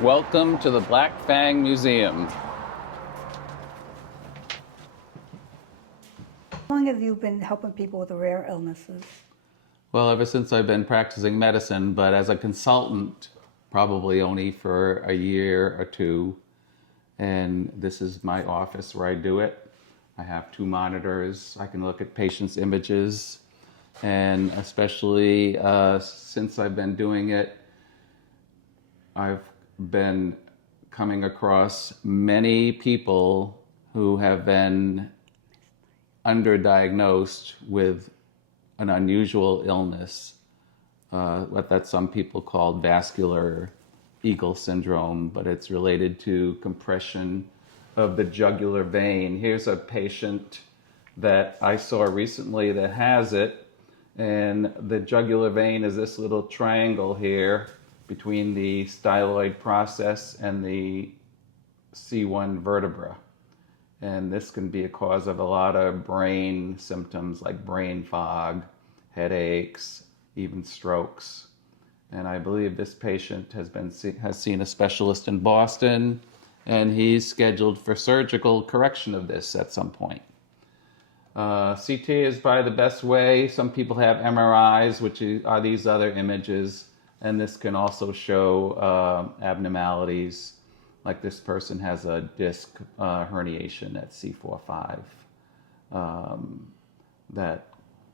Welcome to the Black Fang Museum. How long have you been helping people with rare illnesses? Well, ever since I've been practicing medicine, but as a consultant, probably only for a year or two. And this is my office where I do it. I have 2 monitors. I can look at patients' images. And especially since I've been doing it, I've been coming across many people who have been underdiagnosed with an unusual illness, what that some people call vascular eagle syndrome, but it's related to compression of the jugular vein. Here's a patient that I saw recently that has it, and the jugular vein is this little triangle here between the styloid process and the C1 vertebra. And this can be a cause of a lot of brain symptoms like brain fog, headaches, even strokes. And I believe this patient has seen a specialist in Boston, and he's scheduled for surgical correction of this at some point. CT is probably the best way. Some people have MRIs, which are these other images, and this can also show abnormalities. Like this person has a disc herniation at C4-5 that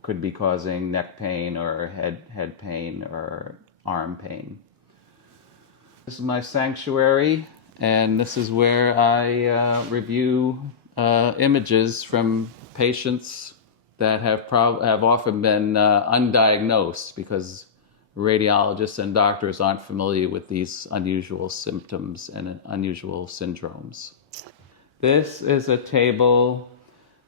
could be causing neck pain or head pain or arm pain. This is my sanctuary, and this is where I review images from patients that have often been undiagnosed because radiologists and doctors aren't familiar with these unusual symptoms and unusual syndromes. This is a table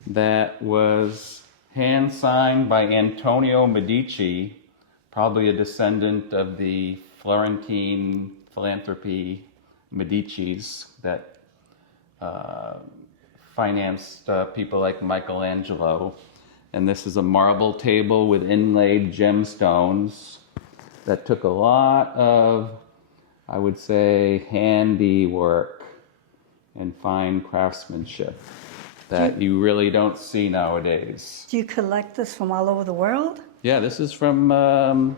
that was hand signed by Antonio Medici, probably a descendant of the Florentine philanthropy Medicis that financed people like Michelangelo. And this is a marble table with inlaid gemstones that took a lot of, I would say, handiwork and fine craftsmanship that you really don't see nowadays. Do you collect this from all over the world? Yeah, this is from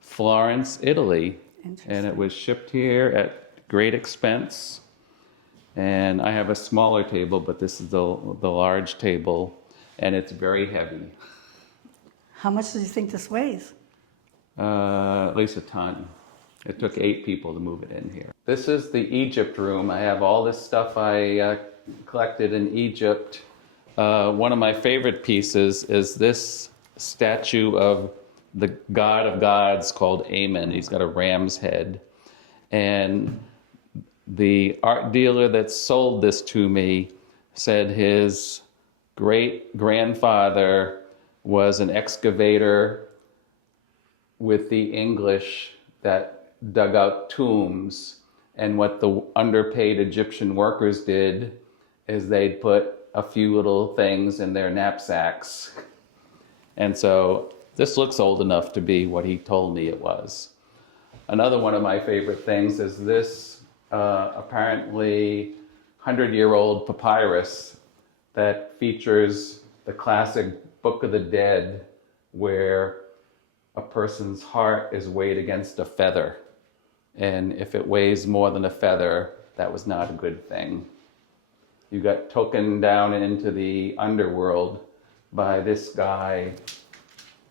Florence, Italy. And it was shipped here at great expense. And I have a smaller table, but this is the large table, and it's very heavy. How much do you think this weighs? At least a ton. It took 8 people to move it in here. This is the Egypt room. I have all this stuff I collected in Egypt. One of my favorite pieces is this statue of the god of gods called Amen. He's got a ram's head. And the art dealer that sold this to me said his great-grandfather was an excavator with the English that dug out tombs, and what the underpaid Egyptian workers did is they'd put a few little things in their knapsacks. And so this looks old enough to be what he told me it was. Another one of my favorite things is this apparently 100-year-old papyrus that features the classic Book of the Dead, where a person's heart is weighed against a feather. And if it weighs more than a feather, that was not a good thing. You got taken down into the underworld by this guy,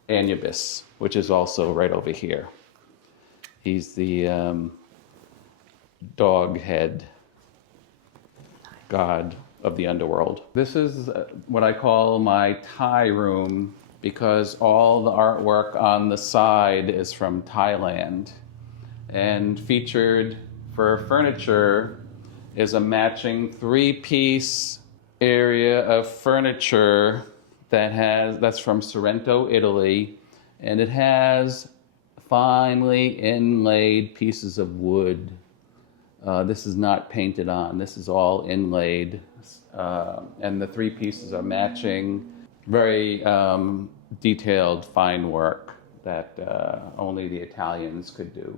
Anubis, which is also right over here. He's the dog head god of the underworld. This is what I call my Thai room, because all the artwork on the side is from Thailand. And featured for furniture is a matching 3-piece area of furniture that's from Sorrento, Italy, and it has finely inlaid pieces of wood. This is not painted on, this is all inlaid, and the 3 pieces are matching. Very detailed, fine work that only the Italians could do.